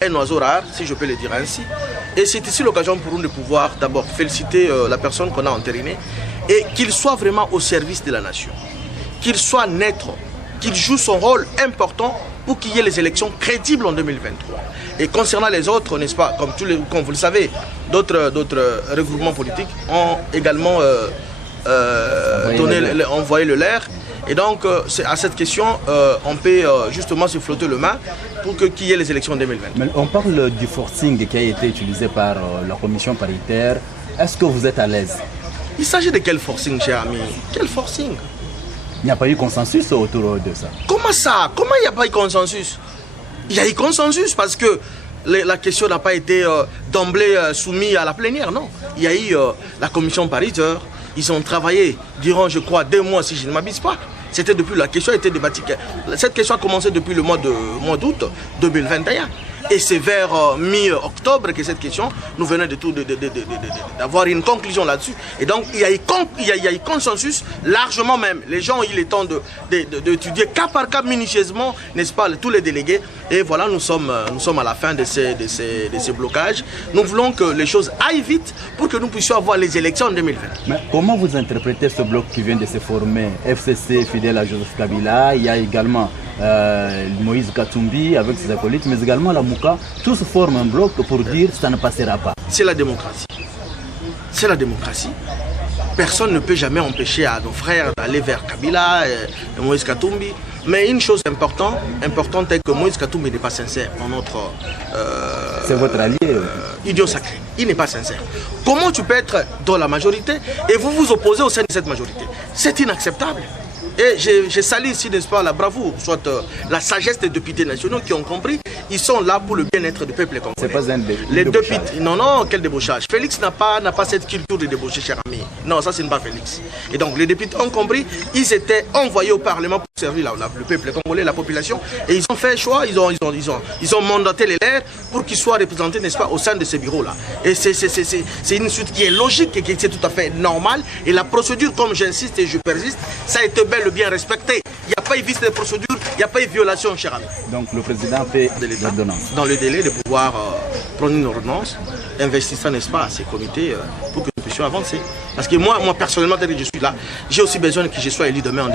un oiseau rare, si je peux le dire ainsi. Et c'est ici l'occasion pour nous de pouvoir d'abord féliciter la personne qu'on a entérinée et qu'il soit vraiment au service de la nation, qu'il soit net, qu'il joue son rôle important pour qu'il y ait les élections crédibles en 2023. Et concernant les autres, n'est-ce pas, comme vous le savez, d'autres regroupements politiques ont également envoyé le leur. Et donc, à cette question, on peut justement se flotter le main pour qu'il y ait les élections en 2020. Mais on parle du forcing qui a été utilisé par la commission paritaire. Est-ce que vous êtes à l'aise? Il s'agit de quel forcing, cher ami? Quel forcing? Il n'y a pas eu consensus autour de ça. Comment ça? Comment il n'y a pas eu consensus? Il y a eu consensus parce que la question n'a pas été d'emblée soumise à la plénière, non. Il y a eu la commission paritaire. Ils ont travaillé durant, je crois, 2 mois, si je ne m'abuse pas. C'était depuis la question a été débattue. Cette question a commencé depuis le mois d'août 2021. Et c'est vers mi-octobre que cette question, nous venons d'avoir une conclusion là-dessus. Et donc, il y a eu consensus, largement même. Les gens ont eu le temps d'étudier cas par cas minutieusement, n'est-ce pas, tous les délégués. Et voilà, nous sommes à la fin de ces blocages. Nous voulons que les choses aillent vite pour que nous puissions avoir les élections en 2020. Mais comment vous interprétez ce bloc qui vient de se former? FCC, fidèle à Joseph Kabila, il y a également Moïse Katumbi avec ses acolytes, mais également la Mouka, tous forment un bloc pour dire que ça ne passera pas. C'est la démocratie. C'est la démocratie. Personne ne peut jamais empêcher à nos frères d'aller vers Kabila et Moïse Katumbi. Mais une chose importante est que Moïse Katumbi n'est pas sincère dans notre... c'est votre allié. Idiot sacré. Il n'est pas sincère. Comment tu peux être dans la majorité et vous vous opposez au sein de cette majorité? C'est inacceptable. Et je salue ici, n'est-ce pas, la bravoure, soit la sagesse des députés nationaux qui ont compris, ils sont là pour le bien-être du peuple congolais. C'est pas un les députés, non, quel débauchage. Félix n'a pas cette culture de débaucher, cher ami. Non, ça, ce n'est pas Félix. Et donc, les députés ont compris, ils étaient envoyés au Parlement pour servir le peuple congolais, la population, et ils ont fait choix, ils ont mandaté les leurs pour qu'ils soient représentés, n'est-ce pas, au sein de ces bureaux-là. Et c'est une suite qui est logique et qui est tout à fait normale. Et la procédure, comme j'insiste et je persiste, ça a été bel et bien respecté. Il n'y a pas eu vice de procédure, il n'y a pas eu violation, cher ami. Donc le président fait l'ordonnance. Dans le délai de pouvoir prendre une ordonnance, investissant, n'est-ce pas, à ces comités pour que nous puissions avancer. Parce que moi personnellement, dès que je suis là, j'ai aussi besoin que je sois élu demain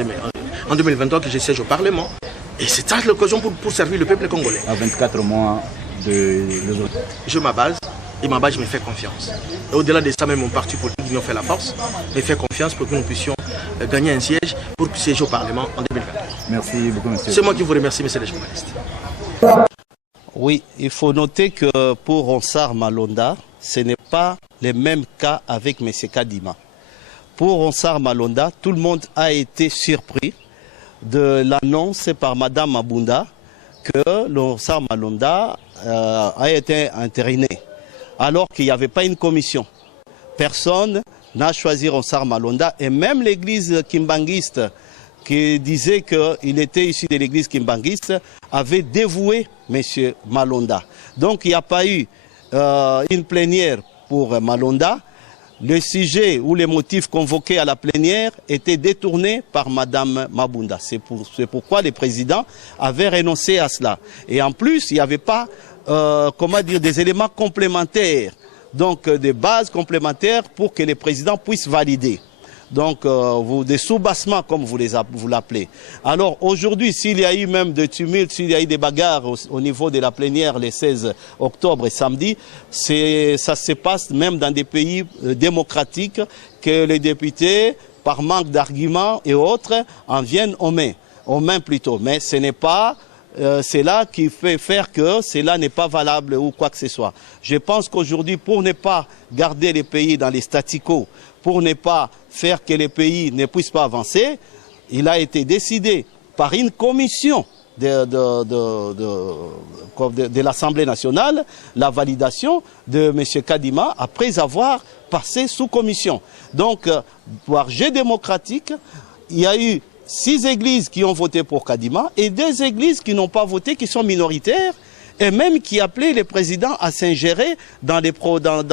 en 2023, que je siège au Parlement. Et c'est ça l'occasion pour servir le peuple congolais. À 24 mois de... Je m'abase. Et ma base me fait confiance. Et au-delà de ça, même mon parti politique, Union fait la force, me fait confiance pour que nous puissions gagner un siège pour siéger au Parlement en 2020. Merci beaucoup, monsieur. C'est moi qui vous remercie, monsieur le journaliste. Oui, il faut noter que pour Ronsard Malonda, ce n'est pas le même cas avec M. Kadima. Pour Ronsard Malonda, tout le monde a été surpris de l'annonce par Mme Mabunda que Ronsard Malonda a été entériné. Alors qu'il n'y avait pas une commission. Personne n'a choisi Ronsard Malonda et même l'église kimbanguiste qui disait qu'il était issu de l'église kimbanguiste avait dévoué M. Malonda. Donc il n'y a pas eu une plénière pour Malonda. Le sujet ou les motifs convoqués à la plénière étaient détournés par Mme Mabunda. C'est pourquoi le président avait renoncé à cela. Et en plus, il n'y avait pas des éléments complémentaires, donc des bases complémentaires pour que le président puisse valider. Donc des soubassements comme vous l'appelez. Alors aujourd'hui, s'il y a eu même des tumultes, s'il y a eu des bagarres au niveau de la plénière les 16 octobre et samedi, ça se passe même dans des pays démocratiques que les députés, par manque d'arguments et autres, en viennent aux mains plutôt. Mais ce n'est pas cela qui fait faire que cela n'est pas valable ou quoi que ce soit. Je pense qu'aujourd'hui, pour ne pas garder les pays dans les statu quo, pour ne pas faire que les pays ne puissent pas avancer, il a été décidé par une commission de l'Assemblée nationale la validation de M. Kadima après avoir passé sous commission. Donc, par jeu démocratique, il y a eu 6 églises qui ont voté pour Kadima et 2 églises qui n'ont pas voté, qui sont minoritaires, et même qui appelaient le président à s'ingérer dans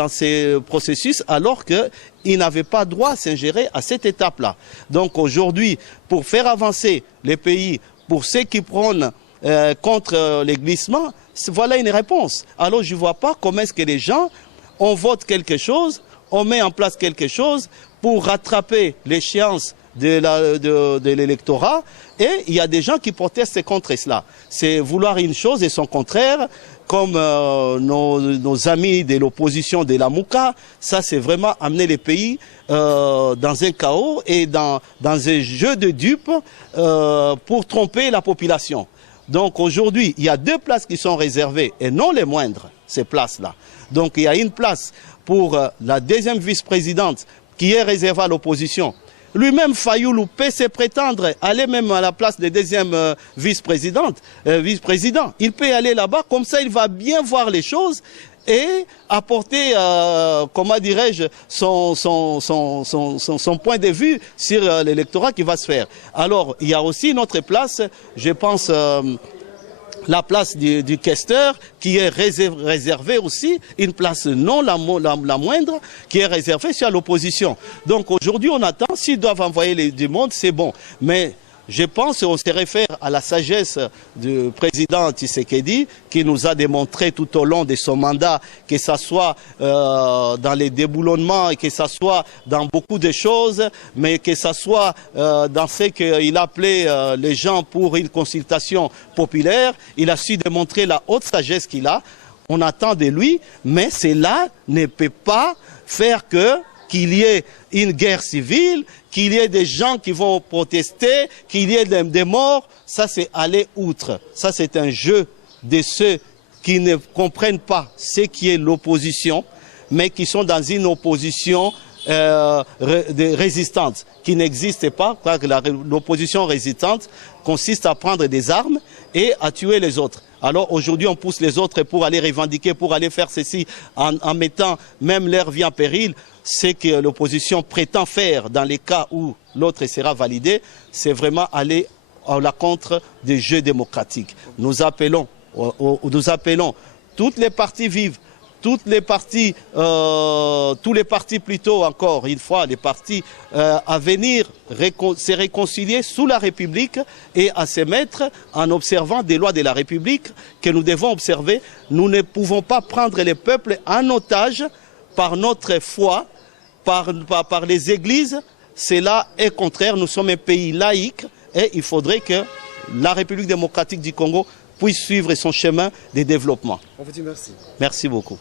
ces processus alors qu'il n'avait pas droit à s'ingérer à cette étape-là. Donc aujourd'hui, pour faire avancer les pays, pour ceux qui prônent contre les glissements, Voilà une réponse. Alors je ne vois pas comment est-ce que les gens, on vote quelque chose, on met en place quelque chose pour rattraper l'échéance de l'électorat, et il y a des gens qui protestent contre cela. C'est vouloir une chose et son contraire, comme nos amis de l'opposition de la Mouka. Ça, c'est vraiment amener les pays dans un chaos et dans un jeu de dupes pour tromper la population. Donc aujourd'hui, il y a 2 places qui sont réservées, et non les moindres, ces places-là. Donc il y a une place pour la 2e vice-présidente qui est réservée à l'opposition. Lui-même, Fayoulou peut se prétendre aller même à la place de 2e vice-président. Il peut aller là-bas, comme ça il va bien voir les choses et apporter, comment dirais-je, son point de vue sur l'électorat qui va se faire. Alors, il y a aussi une autre place, je pense... la place du questeur qui est réservée aussi, une place non la moindre, qui est réservée sur l'opposition. Donc aujourd'hui on attend, s'ils doivent envoyer du monde, c'est bon. Mais je pense, on se réfère à la sagesse du président Tshisekedi qui nous a démontré tout au long de son mandat, que ce soit dans les déboulonnements, que ce soit dans beaucoup de choses, mais que ce soit dans ce qu'il appelait les gens pour une consultation populaire. Il a su démontrer la haute sagesse qu'il a. On attend de lui, mais cela ne peut pas faire qu'il y ait une guerre civile, qu'il y ait des gens qui vont protester, qu'il y ait des morts. Ça, c'est aller outre. Ça, c'est un jeu de ceux qui ne comprennent pas ce qui est l'opposition, mais qui sont dans une opposition résistante, qui n'existe pas. L'opposition résistante consiste à prendre des armes et à tuer les autres. Alors aujourd'hui, on pousse les autres pour aller revendiquer, pour aller faire ceci, en mettant même leur vie en péril. Ce que l'opposition prétend faire dans les cas où l'autre sera validé, c'est vraiment aller à la contre des jeux démocratiques. Nous appelons toutes les parties vives, tous les partis plutôt, encore une fois, les partis à venir se réconcilier sous la République et à se mettre en observant des lois de la République que nous devons observer. Nous ne pouvons pas prendre les peuples en otage par notre foi, par les églises. Cela est contraire. Nous sommes un pays laïque et il faudrait que la République démocratique du Congo puisse suivre son chemin de développement. On vous dit merci. Merci beaucoup.